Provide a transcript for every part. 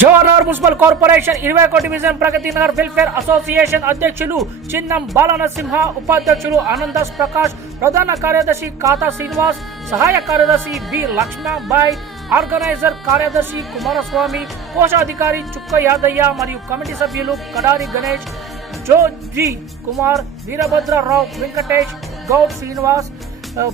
జోహార్ municipal corporation 21 division Pragathi Nagar welfare association అధ్యక్షులు చిన్నం బాలనరసింహ, ఉపాధ్యక్షులు ఆనందాస్ ప్రకాష్, ప్రధాన కార్యదర్శి కాతా శ్రీనివాస్, సహాయ కార్యదర్శి బి లక్ష్మణబాయ్, ఆర్గనైజర్ కార్యదర్శి కుమారస్వామి, కోశాధికారి చుక్క యాదయ్య మరియు కమిటీ సభ్యులు కడారి గణేష్, జోజీ కుమార్, వీరభద్రరావు, వెంకటేష్, గౌడ్ శ్రీనివాస్,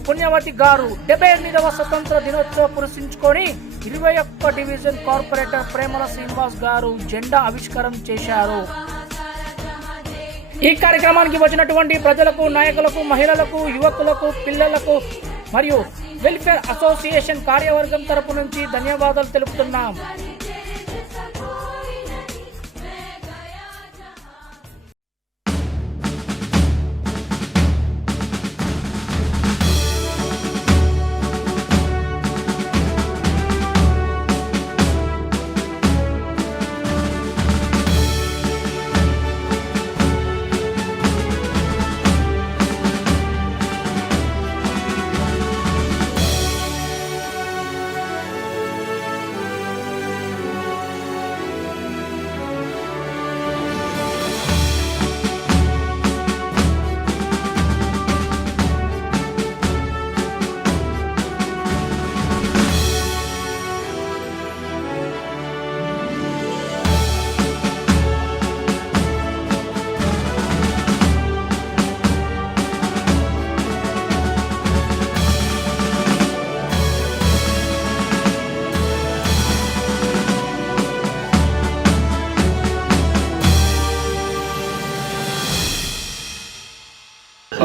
పుణ్యవతి గారు 78వ స్వతంత్ర దినోత్సవం పురస్కరించుకొని 21 డివిజన్ కార్పొరేటర్ ప్రేమల శ్రీనివాస్ గారు జెండా ఆవిష్కరణ చేశారు. ఈ కార్యక్రమానికి వచ్చినటువంటి ప్రజలకు, నాయకులకు, మహిళలకు, యువకులకు, పిల్లలకు మరియు వెల్ఫేర్ అసోసియేషన్ కార్యవర్గం తరపు నుంచి ధన్యవాదాలు తెలుపుతున్నాం.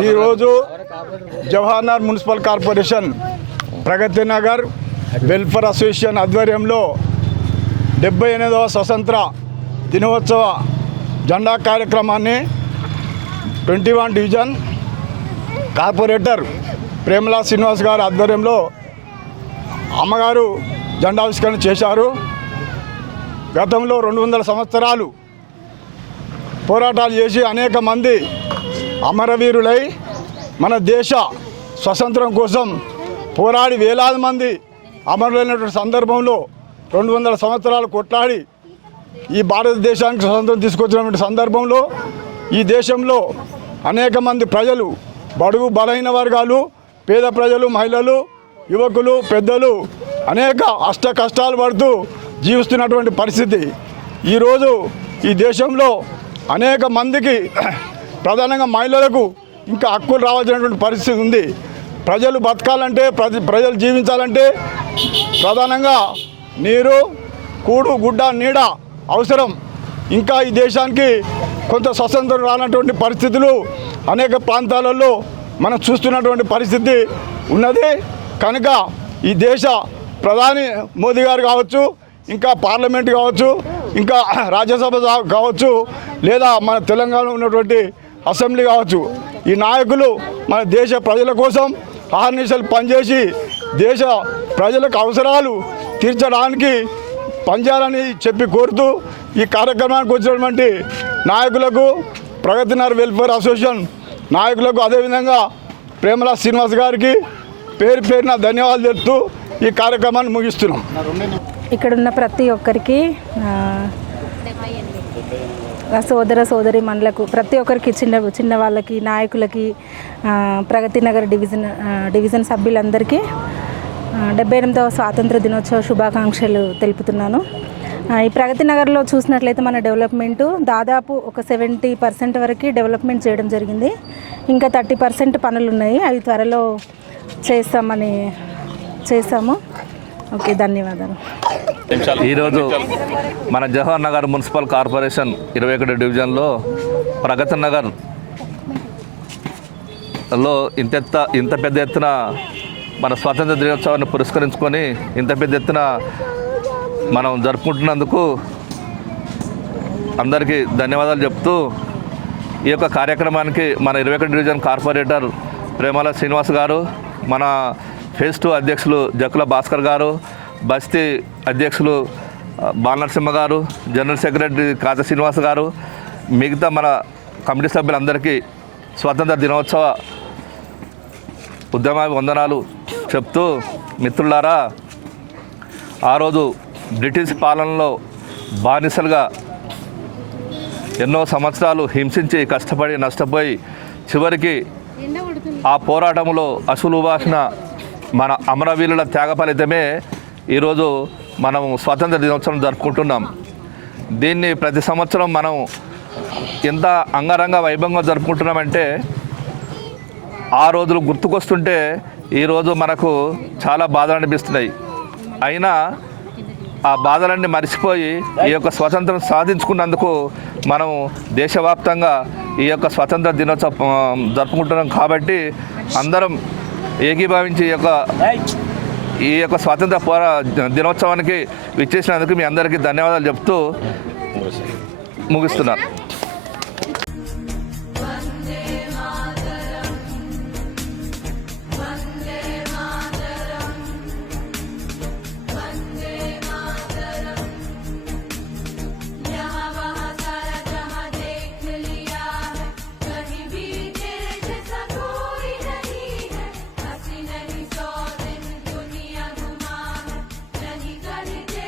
ఈరోజు Jawaharnagar municipal corporation Pragathi Nagar welfare association ఆధ్వర్యంలో 78వ స్వతంత్ర దినోత్సవ జెండా కార్యక్రమాన్ని 21 డివిజన్ కార్పొరేటర్ ప్రేమల శ్రీనివాస్ గారి ఆధ్వర్యంలో అమ్మగారు జెండావిష్కరణ చేశారు. గతంలో 200 సంవత్సరాలు పోరాటాలు చేసి అనేక మంది అమరవీరులై మన దేశ స్వతంత్రం కోసం పోరాడి వేలాది మంది అమరులైనటువంటి సందర్భంలో 200 సంవత్సరాలు కొట్లాడి ఈ భారతదేశానికి స్వతంత్రం తీసుకొచ్చినటువంటి సందర్భంలో ఈ దేశంలో అనేక మంది ప్రజలు, బడుగు బలహీన వర్గాలు, పేద ప్రజలు, మహిళలు, యువకులు, పెద్దలు అనేక అష్ట కష్టాలు పడుతూ జీవిస్తున్నటువంటి పరిస్థితి. ఈరోజు ఈ దేశంలో అనేక మందికి, ప్రధానంగా మహిళలకు ఇంకా హక్కులు రావాల్సినటువంటి పరిస్థితి ఉంది. ప్రజలు బతకాలంటే, ప్రజలు జీవించాలంటే ప్రధానంగా నీరు, కూడు, గుడ్డ, నీడ అవసరం. ఇంకా ఈ దేశానికి కొంత స్వతంత్రం రానటువంటి పరిస్థితులు అనేక ప్రాంతాలలో మనం చూస్తున్నటువంటి పరిస్థితి ఉన్నది. కనుక ఈ దేశ ప్రధాని మోదీ గారు కావచ్చు, ఇంకా పార్లమెంట్ కావచ్చు, ఇంకా రాజ్యసభ కావచ్చు, లేదా మన తెలంగాణలో ఉన్నటువంటి అసెంబ్లీ కావచ్చు, ఈ నాయకులు మన దేశ ప్రజల కోసం అహర్నిశలు పనిచేసి దేశ ప్రజలకు అవసరాలు తీర్చడానికి పనిచేయాలని చెప్పి కోరుతూ ఈ కార్యక్రమానికి వచ్చినటువంటి నాయకులకు, ప్రగతి నగర్ వెల్ఫేర్ అసోసియేషన్ నాయకులకు, అదేవిధంగా ప్రేమల శ్రీనివాస్ గారికి పేరు పేరున ధన్యవాదాలు చెప్తూ ఈ కార్యక్రమాన్ని ముగిస్తున్నాం. ఇక్కడున్న ప్రతి ఒక్కరికి, సోదర సోదరి మనులకు, ప్రతి ఒక్కరికి, చిన్న వాళ్ళకి, నాయకులకి, ప్రగతి నగర్ డివిజన్ సభ్యులందరికీ 78వ స్వాతంత్ర దినోత్సవ శుభాకాంక్షలు తెలుపుతున్నాను. ఈ ప్రగతి నగర్లో చూసినట్లయితే మన డెవలప్మెంటు దాదాపు ఒక 70% వరకు డెవలప్మెంట్ చేయడం జరిగింది. ఇంకా 30% పనులు ఉన్నాయి, అవి త్వరలో చేస్తాము. ఓకే, ధన్యవాదాలు. ఈరోజు మన జవహర్ నగర్ మున్సిపల్ కార్పొరేషన్ 21 డివిజన్లో ప్రగతి నగర్లో ఇంత పెద్ద ఎత్తున మన స్వాతంత్ర దినోత్సవాన్ని పురస్కరించుకొని ఇంత పెద్ద ఎత్తున మనం జరుపుకుంటున్నందుకు అందరికీ ధన్యవాదాలు చెప్తూ ఈ యొక్క కార్యక్రమానికి మన 21 డివిజన్ కార్పొరేటర్ ప్రేమల శ్రీనివాస్ గారు, మన ఫేజ్ 2 అధ్యక్షులు జక్కుల భాస్కర్ గారు, బస్తీ అధ్యక్షులు బాలనరసింహ గారు, జనరల్ సెక్రటరీ కాతా శ్రీనివాస్ గారు, మిగతా మన కమిటీ సభ్యులందరికీ స్వాతంత్ర దినోత్సవ వందనాలు చెప్తూ, మిత్రులారా, ఆ రోజు బ్రిటిష్ పాలనలో బానిసలుగా ఎన్నో సంవత్సరాలు హింసించి కష్టపడి నష్టపోయి చివరికి ఆ పోరాటంలో అసలు భాషణ మన అమరవీరుల త్యాగ ఫలితమే ఈరోజు మనం స్వాతంత్ర దినోత్సవం జరుపుకుంటున్నాం. దీన్ని ప్రతి సంవత్సరం మనం ఎంత అంగరంగ వైభవంగా జరుపుకుంటున్నామంటే ఆ రోజులు గుర్తుకొస్తుంటే ఈరోజు మనకు చాలా బాధలు అనిపిస్తున్నాయి. అయినా ఆ బాధలన్నీ మర్చిపోయి ఈ యొక్క స్వాతంత్రం సాధించుకున్నందుకు మనం దేశవ్యాప్తంగా ఈ యొక్క స్వాతంత్ర దినోత్సవం జరుపుకుంటున్నాం. కాబట్టి అందరం ఏకీభవించి ఈ యొక్క స్వాతంత్ర దినోత్సవానికి విచ్చేసినందుకు మీ అందరికీ ధన్యవాదాలు చెప్తూ ముగిస్తున్నాను.